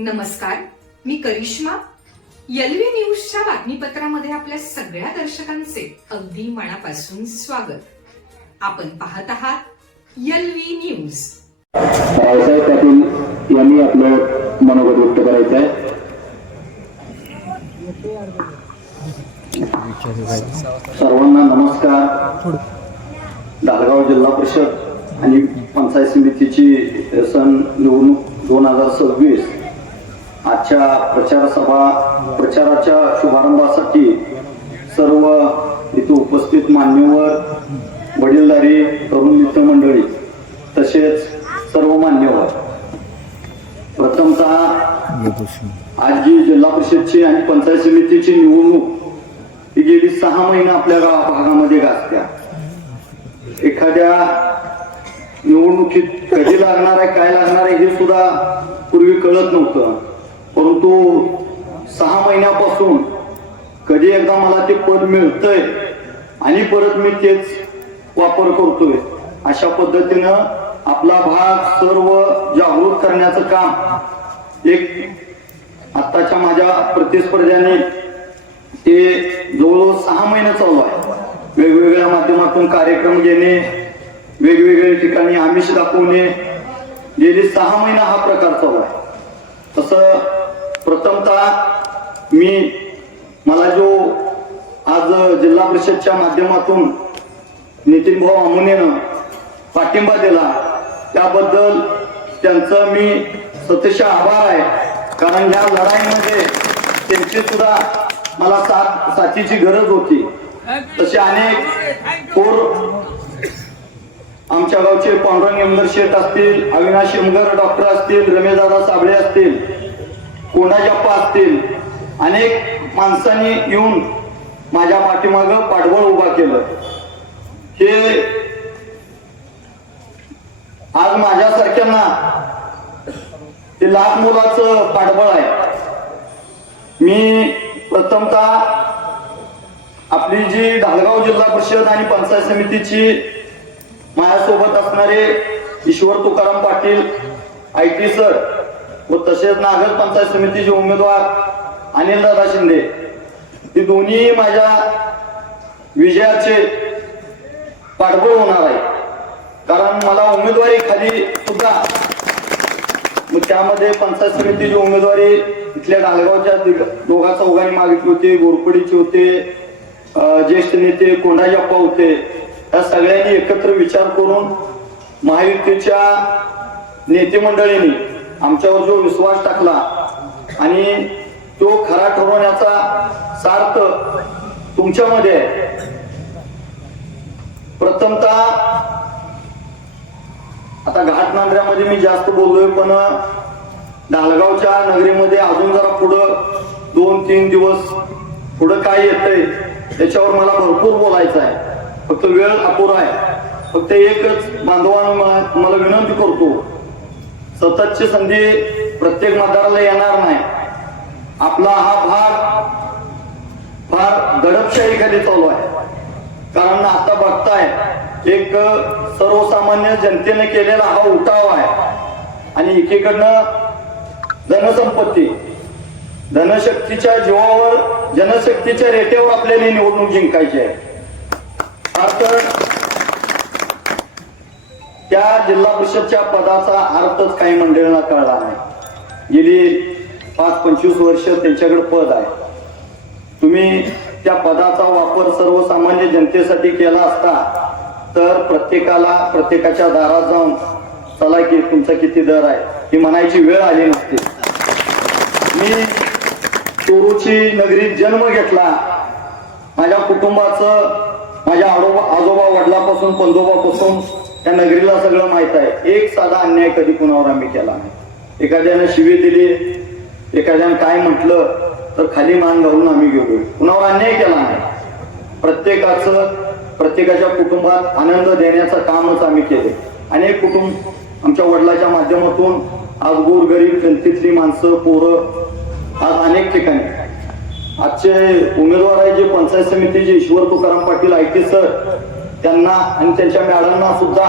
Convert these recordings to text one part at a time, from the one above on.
नमस्कार मी करिश्मा. यलवी न्यूजच्या बातमीपत्रामध्ये आपल्या सगळ्या दर्शकांचे अगदी मनापासून स्वागत. आपण पाहत आहात यलवी न्यूज. रावसाहेब पाटील यांनी आपलं मनोगत व्यक्त करायचं आहे. सर्वांना नमस्कार. दालगाव जिल्हा परिषद आणि पंचायत समितीची सन निवडणूक दोन हजार सव्वीस आजच्या प्रचार सभा प्रचाराच्या शुभारंभासाठी सर्व इथे उपस्थित मान्यवर वडीलधारी तरुण मित्रमंडळी तसेच सर्व मान्यवर. प्रथमतः आज जी जिल्हा परिषदची आणि पंचायत समितीची निवडणूक ही गेली सहा महिने आपल्या गाव भागामध्ये गाजत्या. एखाद्या निवडणुकीत कधी लागणार आहे काय लागणार आहे हे सुद्धा पूर्वी कळत नव्हतं. परंतु सहा महिन्यापासून कधी एकदा मला ते पद मिळतंय आणि परत मी तेच वापर करतोय अशा पद्धतीनं आपला भाग सर्व जागृत करण्याचं काम एक आत्ताच्या माझ्या प्रतिस्पर्ध्याने ते जवळजवळ सहा महिने चालू आहे. वेगवेगळ्या माध्यमातून कार्यक्रम घेणे वेगवेगळ्या ठिकाणी आमिष दाखवणे गेली सहा महिना हा प्रकार चालू आहे. तसं प्रथमतः मी मला जो आज जिल्हा परिषदच्या माध्यमातून नितीन भाऊ आमुनेनं पाठिंबा दिला त्याबद्दल त्यांचं मी सतिशय आभार आहे. कारण या लढाईमध्ये त्यांची सुद्धा मला साथ साथीची गरज होती. तसे अनेक थोर आमच्या गावचे पांडुरंग यमगर शेठ असतील अविनाश यमगर डॉक्टर असतील रमेशदादा साबळे असतील कोंडाजप्पा असतील अनेक माणसांनी येऊन माझ्या पाठीमागं पाठबळ उभा केलं. हे आज माझ्यासारख्यांना ते लाख मुलाचं पाठबळ आहे. मी प्रथमतः आपली जी ढालगाव जिल्हा परिषद आणि पंचायत समितीची माझ्यासोबत असणारे Ishwar Tukaram Patil I T sir व तसेच नागर पंचायत समितीचे उमेदवार अनिल दादा शिंदे. हे दोन्ही माझ्या विजयाचे पाठबळ होणार आहे. कारण मला उमेदवारी खाली सुद्धा मग त्यामध्ये पंचायत समितीची उमेदवारी इथल्या डालगावच्या दोघा चौघांनी मागितली होती गोरपडीचे होते ज्येष्ठ नेते कोंडाजप्पा होते. या सगळ्यांनी एकत्र विचार करून महायुतीच्या नेते मंडळींनी आमच्यावर जो विश्वास टाकला आणि तो खरा ठरवण्याचा सार्थ तुमच्यामध्ये आहे. प्रथमतः आता घाट नांद्र्यामध्ये मी जास्त बोललोय पण डालगावच्या नगरीमध्ये अजून जरा पुढं दोन तीन दिवस पुढं काय येतंय त्याच्यावर मला भरपूर बोलायचं आहे. फक्त वेळ अपुरा आहे. फक्त एकच बांधवांना मला विनंती करतो सततची संधी प्रत्येक मतदाराला येणार नाही. आपला हा भाग फार दडपशाही खाली चालू आहे. कारण आता बघताय एक सर्वसामान्य जनतेने केलेला हा उठाव आहे. आणि एकीकडनं धनसंपत्ती धनशक्तीच्या जीवावर जनशक्तीच्या रेटेवर आपल्याला निवडणूक जिंकायची आहे. तर त्या जिल्हा परिषदच्या पदाचा अर्थच काही मंडळींना कळला नाही. गेली पाच पंचवीस वर्ष त्यांच्याकडे पद आहे. तुम्ही त्या पदाचा वापर सर्वसामान्य जनतेसाठी केला असता तर प्रत्येकाला प्रत्येकाच्या दारात जाऊन चला की तुमचा किती दर आहे? ही म्हणायची वेळ आली नसते. मी चोरूची नगरीत जन्म घेतला. माझ्या कुटुंबाचं माझ्या आडोबा आजोबा वडिलापासून पंजोबापासून त्या नगरीला सगळं माहीत आहे. एक साधा अन्याय कधी कुणावर आम्ही केला नाही. एखाद्यानं शिवी दिली एखाद्यानं काय म्हटलं तर खाली मान घालून आम्ही गेलो कुणावर अन्याय केला नाही. प्रत्येकाचं प्रत्येकाच्या कुटुंबात आनंद देण्याचं कामच आम्ही केले अनेक कुटुंब आमच्या वडिलाच्या माध्यमातून आज गोरगरीब जनतेतली माणसं पोरं आज अनेक ठिकाणी. आजचे उमेदवार आहे जे पंचायत समितीचे ईश्वर तुकाराम पाटील आयटी सर. त्यांना आणि त्यांच्या मॅडमना सुद्धा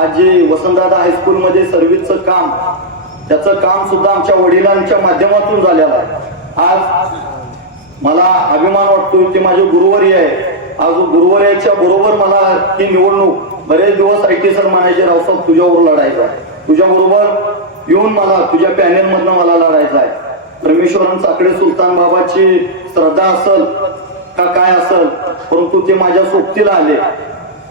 आज जे वसंतदादा हायस्कूलमध्ये सर्व्हिसचं काम त्याचं काम सुद्धा आमच्या वडिलांच्या माध्यमातून झालेलं आहे. आज मला अभिमान वाटतो की माझे गुरुवारी आहे. आज गुरुवारीच्या बरोबर मला ही निवडणूक बरेच दिवस आय टी सर म्हणायचे रावसाहेब तुझ्यावर लढायचं आहे. तुझ्या बरोबर येऊन मला तुझ्या पॅनेल मधनं मला लढायचं आहे. परमेश्वरन साकडे सुलतान बाबाची श्रद्धा असल का काय असल परंतु ते माझ्या सोबतीला आले.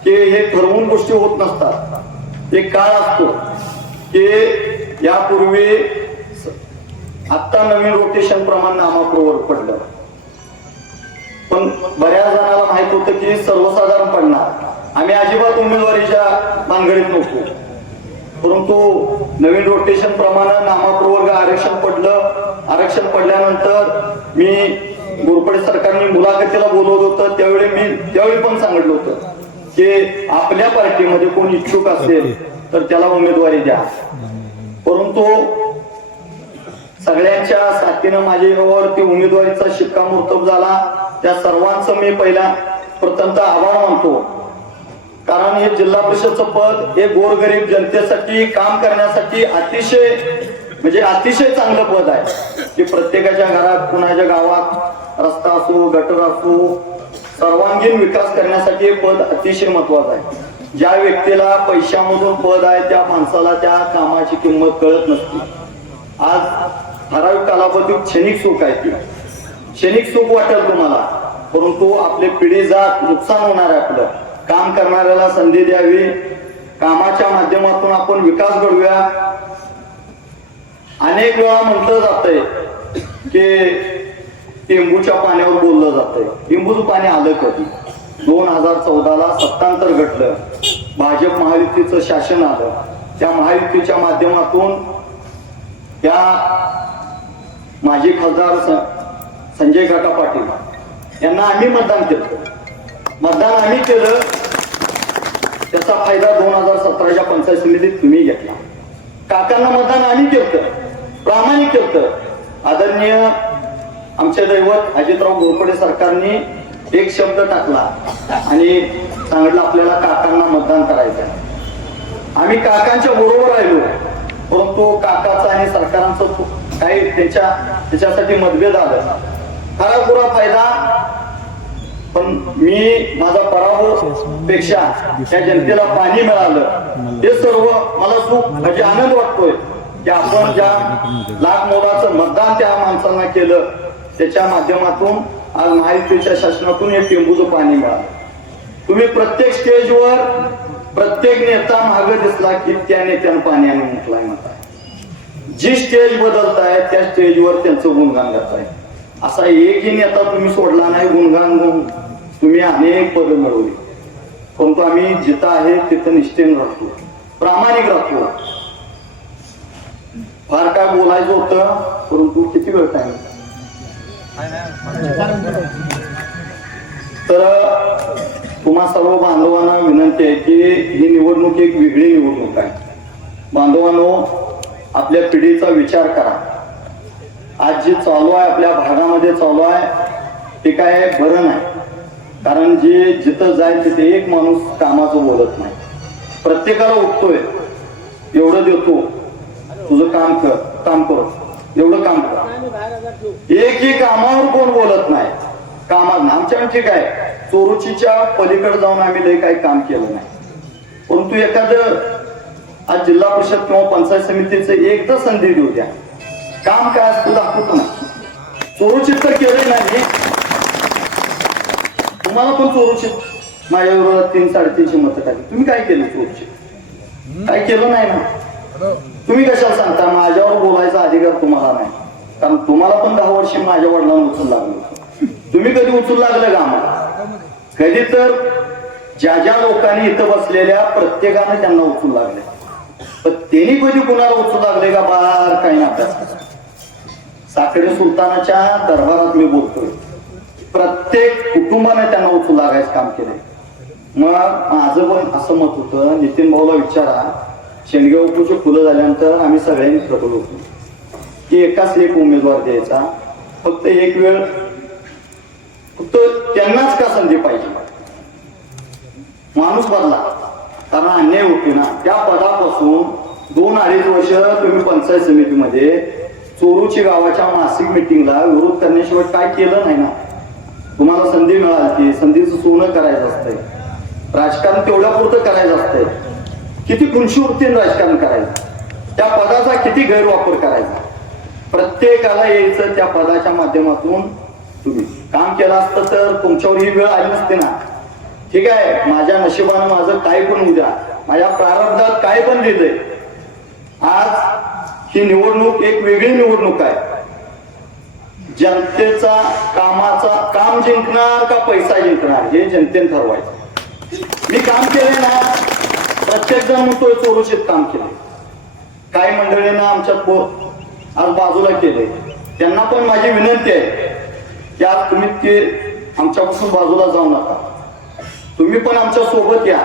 की हे ठरवून गोष्टी होत नसतात. एक काळ असतो की यापूर्वी आता नवीन रोटेशन प्रमाण नामाप्रवर पडलं. पण बऱ्याच जणांना माहीत होतं की सर्वसाधारण पडणार. आम्ही अजिबात उमेदवारीच्या भानगडीत नव्हतो. परंतु नवीन रोटेशन प्रमाणे नामाप्रवर्ग आरक्षण पडलं. आरक्षण पडल्यानंतर मी गोरपडे सरकारने मुलाखतीला बोलवलं होतं. त्यावेळी मी त्यावेळी पण सांगितलं होतं. की आपल्या पार्टीमध्ये कोण इच्छुक असेल तर त्याला उमेदवारी द्या. परंतु सगळ्यांच्या साथीनं माझ्यावर ती उमेदवारीचा शिक्कामोर्तब झाला. त्या सर्वांचं मी पहिला प्रथमतः आभार मानतो. कारण हे जिल्हा परिषदचं पद हे गोरगरीब जनतेसाठी काम करण्यासाठी अतिशय म्हणजे अतिशय चांगलं पद आहे. की प्रत्येकाच्या घरात कुणाच्या गावात रस्ता असो गटर असो सर्वांगीण विकास करण्यासाठी हे पद अतिशय महत्वाचं आहे. ज्या व्यक्तीला पैशामधून पद आहे त्या माणसाला त्या कामाची किंमत कळत नसते. आज ठराविक कालावधीत क्षणिक सुख आहे ती. क्षणिक सुख वाटेल तुम्हाला परंतु आपले पिढी जात नुकसान होणार आहे आपलं. काम करणाऱ्याला संधी द्यावी. कामाच्या माध्यमातून आपण विकास घडूया अनेक वेळा म्हटलं जातंय की टेंबूच्या पाण्यावर बोललं जातंय. लिंबूचं पाणी आलं कधी? दोन हजार चौदाला सत्तांतर घडलं. भाजप महायुतीचं शासन आलं. त्या महायुतीच्या माध्यमातून त्या माजी खासदार संजय काका पाटील यांना आम्ही मतदान केलं. मतदान आम्ही केलं. त्याचा फायदा दोन हजार सतराच्या पंचायत समितीत तुम्ही घेतला. काकांना मतदान आम्ही केलं. प्रामाणिक केलं. आदरणीय आमचे दैवत अजितराव घोरपडे सरकारने एक शब्द टाकला आणि सांगितलं आपल्याला काकांना मतदान करायचं आहे. आम्ही काकांच्या बरोबर राहिलो परंतु काकाचा आणि सरकारांचा काही त्याच्या त्याच्यासाठी मतभेद आलं खरा पुरा फायदा पण मी माझा पराभवपेक्षा त्या जनतेला पाणी मिळालं हे सर्व मला सुख म्हणजे आनंद वाटतोय की आपण ज्या लाख मोलाचं मतदान त्या माणसांना केलं त्याच्या माध्यमातून आज महायुतीच्या शासनातून हे टेंबूचं पाणी मिळालं. तुम्ही प्रत्येक स्टेजवर प्रत्येक नेता मागे दिसला की त्या नेत्यानं आम्ही मुटलाय म्हणताय जी स्टेज बदलताय त्या स्टेजवर त्यांचं गुणगान करताय असा एकही नेता तुम्ही सोडला नाही गुणगान तुम्ही अनेक पद मिळवली. परंतु आम्ही जिथं आहे तिथं निष्ठेन राहतो प्रामाणिक राहतो. फार काय बोलायचं होतं परंतु किती वेळ टाइम तर तुम्हा सर्व बांधवांना विनंती आहे की ही निवडणूक एक वेगळी निवडणूक आहे. बांधवांनो आपल्या पिढीचा विचार करा. आज जे चालू आहे आपल्या भागामध्ये चालू आहे ते काय बरं नाही कारण जे जिथं जाईल तिथे एक माणूस कामाचं बोलत नाही. प्रत्येकाला उठतोय. एवढं देतो. तुझं काम कर काम कर. एवढं काम एकही कामावर कोण बोलत नाही. कामात आमच्या ठीक आहे चोरुचीच्या पलीकडे जाऊन आम्ही लय काही काम केलं नाही. परंतु एखादं आज जिल्हा परिषद किंवा पंचायत समितीचं एकदा संधी देऊ द्या. काम काय असतं दाखवतो ना. चोरुचित तर केले नाही. तुम्हाला पण चोरुचित. माझ्या विरोधात तीन साडेतीनशे मतं टाकली तुम्ही काय केलं चोरुचित? काय केलं नाही ना? तुम्ही कशाला सांगता? माझ्यावर बोलायचा अधिकार तुम्हाला नाही. कारण तुम्हाला पण दहा वर्षी माझ्या वडिलांना उचल लागलो तुम्ही कधी उचलू लागलं का आम्हाला? कधी तर ज्या ज्या लोकांनी इथं बसलेल्या प्रत्येकाने त्यांना उचलू लागले. पण त्यांनी कधी कुणाला उचलू लागले का? बार काही नाही अभ्यास साखरे सुलतानाच्या दरबारात मी बोलतोय. प्रत्येक कुटुंबाने त्यांना उचलू लागायचं काम केलंय. मग माझं पण असं मत होतं. नितीन भाऊला विचारा. शेंडगे उपूचे फुलं झाल्यानंतर आम्ही सगळ्यांनी ठरवलं होतो की एकाच एक उमेदवार द्यायचा. फक्त एक वेळ फक्त त्यांनाच का संधी पाहिजे? माणूस बदला. कारण अन्याय होते ना. त्या पदापासून दोन अडीच वर्ष तुम्ही पंचायत समितीमध्ये चोरूची गावाच्या मासिक मिटिंगला विरोध करण्याशिवाय काय केलं नाही ना? तुम्हाला संधी मिळाली. संधीचं सोनं करायचं असतंय. राजकारण तेवढ्या पुरतं करायचं असतंय. किती खुनशी राजकारण करायचं? त्या पदाचा किती गैरवापर करायचा? प्रत्येकाला यायचं त्या पदाच्या माध्यमातून तुम्ही. काम केलं असतं तर तुमच्यावर ही वेळ आली नसते ना. ठीक आहे माझ्या नशिबानं माझं काय पण उद्या माझ्या प्रारब्धात काय पण लिहिलंय आज ही निवडणूक एक वेगळी निवडणूक आहे. जनतेचा कामाचा काम जिंकणार का पैसा जिंकणार हे जनतेने ठरवायचं. मी काम केले ना. प्रत्येक जण म्हणतोय चोरुशीत काम केले. काही मंडळींना आमच्या पोर आज बाजूला केले. त्यांना पण माझी विनंती आहे की आज तुम्ही ते आमच्यापासून बाजूला जाऊ नका. तुम्ही पण आमच्यासोबत या.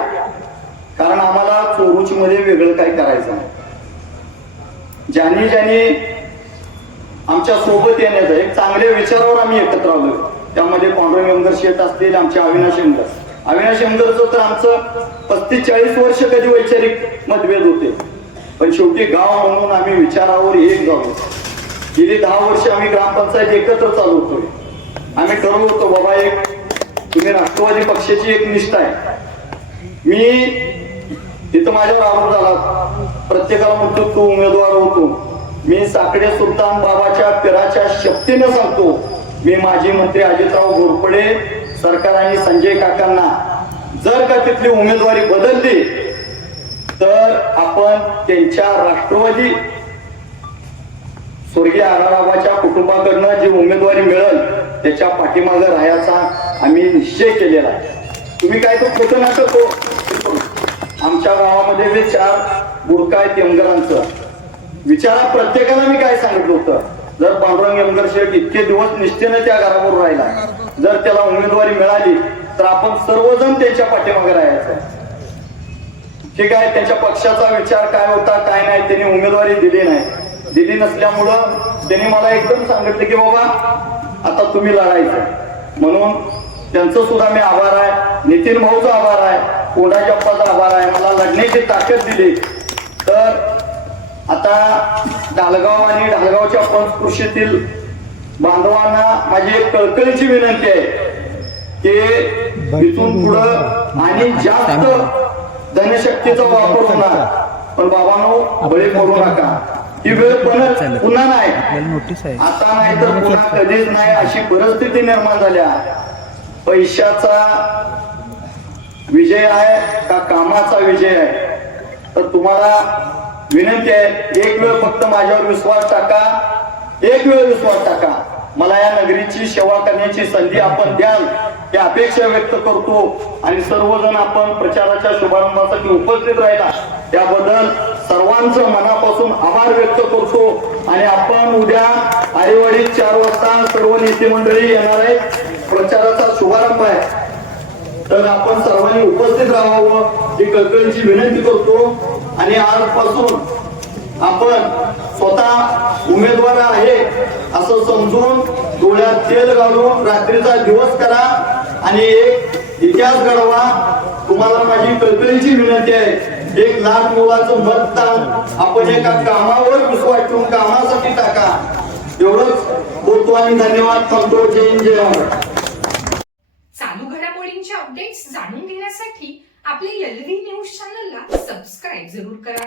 कारण आम्हाला चोरूची मध्ये वेगळं काही करायचं नाही. ज्यांनी ज्यांनी आमच्यासोबत येण्याचं एक चांगल्या विचारावर आम्ही एकत्र आलोय. त्यामध्ये पांडुरंग यमगर शेठ असतील आमचे अविनाश अविनाश यमगरचं तर आमचं पस्तीस चाळीस वर्ष कधी वैचारिक मतभेद होते. पण शेवटी गाव म्हणून आम्ही विचारावर एक झालो गेली दहा वर्ष आम्ही ग्रामपंचायत एकत्र चालवतोय. आम्ही ठरवलं होतो बाबा एक तुम्ही राष्ट्रवादी पक्षाची एक निष्ठा आहे. मी तिथं माझ्यावर आरोप झाला. प्रत्येकाला म्हणतो तू उमेदवार होतो. मी साकडे सुलतान बाबाच्या पिराच्या शक्तीनं सांगतो मी माजी मंत्री अजितराव घोरपडे सरकार आणि संजय काकांना जर का तिथली उमेदवारी बदलली तर आपण त्यांच्या राष्ट्रवादी स्वर्गीय आराराबाच्या कुटुंबाकडनं जी उमेदवारी मिळेल त्याच्या पाठीमागे राहायचा आम्ही निश्चय केलेला आहे. तुम्ही काय तो खोटं नाटक आमच्या गावामध्ये जे चार बुडका आहेत यमगरांचं विचारा प्रत्येकाला मी काय सांगितलं होतं? जर पांडुरंग यमगर शेठ इतके दिवस निष्ठेने त्या घरावर राहिला जर त्याला उमेदवारी मिळाली तर आपण सर्वजण त्यांच्या पाठीमागे राहायचं. ठीक आहे त्यांच्या पक्षाचा विचार काय होता काय नाही त्यांनी उमेदवारी दिली नाही. दिली नसल्यामुळं त्यांनी मला एकदम सांगितलं की बाबा आता तुम्ही लढायचं. म्हणून त्यांचं सुद्धा मी आभार आहे. नितीन भाऊचा आभार आहे. कोंडाच्या अप्पाचा आभार आहे. मला लढण्याची ताकद दिली. तर आता ढालगाव आणि ढालगावच्या पंचकृषीतील बांधवांना माझी एक कळकळीची विनंती आहे की इथून पुढं आणि जास्त धनशक्तीचा वापर होणार. पण बाबांनो बळी पडू नका. ही वेळ परत पुन्हा नाही. आता नाही तर पुन्हा कधीच नाही अशी परिस्थिती निर्माण झाल्या पैशाचा विजय आहे का कामाचा विजय आहे? तर तुम्हाला विनंती आहे एक वेळ फक्त माझ्यावर विश्वास टाका. एक वेळ विश्वास टाका. मला या नगरीची सेवा करण्याची संधी आपण द्याल ही अपेक्षा व्यक्त करतो आणि सर्वजण आपण प्रचाराच्या शुभारंभासाठी उपस्थित राहिला. त्याबद्दल सर्वांचं मनापासून आभार व्यक्त करतो आणि आपण उद्या आरेवाडीत चार वाजता सर्व नेते मंडळी येणार आहेत. प्रचाराचा शुभारंभ आहे. तर आपण सर्वांनी उपस्थित राहावं ही कळकळीची विनंती करतो. आणि आजपासून आपण स्वतः उमेदवार आहे असं समजून डोळ्यात तेल घालून रात्रीचा दिवस करा. आणि एक इतिहास घडवा. तुम्हाला माझी कल्पनेची विनंती आहे एक लाख मुलाचं मतदान आपण एका कामावर विश्वास ठेवून कामासाठी टाका. एवढंच बोलतो आणि धन्यवाद सांगतो जय हिंद जय महाराज चालू घडामोडींचे अपडेट्स जाणून घेण्यासाठी आपले एलव्ही न्यूज चॅनलला सबस्क्राईब जरूर करा.